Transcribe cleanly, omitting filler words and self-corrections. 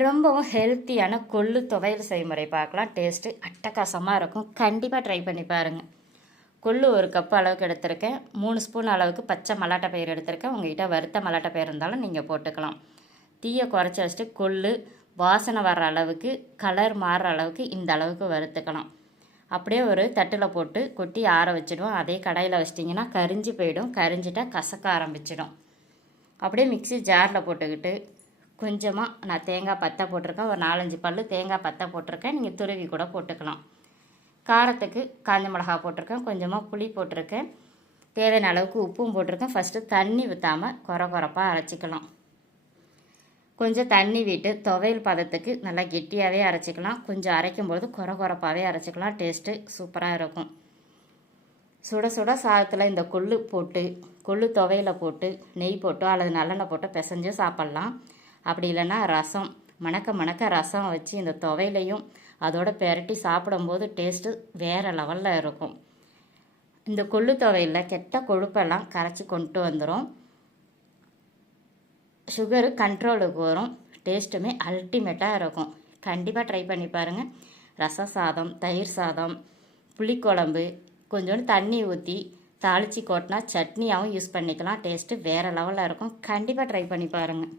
ரொம்பவும் ஹெல்த்தியான கொள்ளு துவையல் செய்முறை பார்க்கலாம். டேஸ்ட்டு அட்டகாசமாக இருக்கும். கண்டிப்பாக ட்ரை பண்ணி பாருங்கள். கொள்ளு 1 கப் அளவுக்கு எடுத்திருக்கேன். 3 ஸ்பூன் அளவுக்கு பச்சை மல்லாட்டை பயிர் எடுத்திருக்கேன். உங்கள்கிட்ட வறுத்த மல்லாட்டை பயிர் இருந்தாலும் நீங்கள் போட்டுக்கலாம். தீயை குறைச்சி வச்சுட்டு கொள்ளு வாசனை வர்ற அளவுக்கு, கலர் மாறுற அளவுக்கு இந்த அளவுக்கு வறுத்துக்கலாம். அப்படியே ஒரு தட்டில் போட்டு கொட்டி ஆற வச்சிடுவோம். அதே கடாயில் வச்சிட்டிங்கன்னா கரிஞ்சு போயிடும். கரிஞ்சிட்டால் கசக்க ஆரம்பிச்சிடும். அப்படியே மிக்ஸி ஜாரில் போட்டுக்கிட்டு கொஞ்சமாக நான் தேங்காய் பத்தை போட்டிருக்கேன். ஒரு 4-5 பல் தேங்காய் பத்தை போட்டிருக்கேன். நீங்கள் துருவி கூட போட்டுக்கலாம். காரத்துக்கு காஞ்ச மிளகா போட்டிருக்கேன். கொஞ்சமாக புளி போட்டிருக்கேன். தேவையான அளவுக்கு உப்பும் போட்டிருக்கேன். ஃபஸ்ட்டு தண்ணி ஊற்றாமல் குறப்பாக அரைச்சிக்கலாம். கொஞ்சம் தண்ணி விட்டு துவையல் பதத்துக்கு நல்லா கெட்டியாகவே அரைச்சிக்கலாம். கொஞ்சம் அரைக்கும்போது குறப்பாகவே அரைச்சிக்கலாம். டேஸ்ட்டு சூப்பராக இருக்கும். சுட சுட சாதத்தில் இந்த கொள்ளு போட்டு, கொள்ளு துவையில் போட்டு நெய் போட்டோ அல்லது நல்லெண்ணெய் போட்டோ பிசைஞ்சு சாப்பிட்லாம். அப்படி இல்லைன்னா ரசம் மணக்க ரசம் வச்சு இந்த துவையிலையும் அதோட பெரட்டி சாப்பிடும்போது டேஸ்ட்டு வேறு லெவலில் இருக்கும். இந்த கொள்ளு துவையில் கெட்ட கொழுப்பெல்லாம் கரைச்சி கொண்டு வந்துடும். சுகரு கண்ட்ரோலுக்கு வரும். டேஸ்ட்டுமே அல்டிமேட்டாக இருக்கும். கண்டிப்பாக ட்ரை பண்ணி பாருங்கள். ரச சாதம், தயிர் சாதம், புளிக்குழம்பு கொஞ்சோண்டு தண்ணி ஊற்றி தாளித்து கொட்டினா சட்னியாகவும் யூஸ் பண்ணிக்கலாம். டேஸ்ட்டு வேறு லெவலில் இருக்கும். கண்டிப்பாக ட்ரை பண்ணி பாருங்கள்.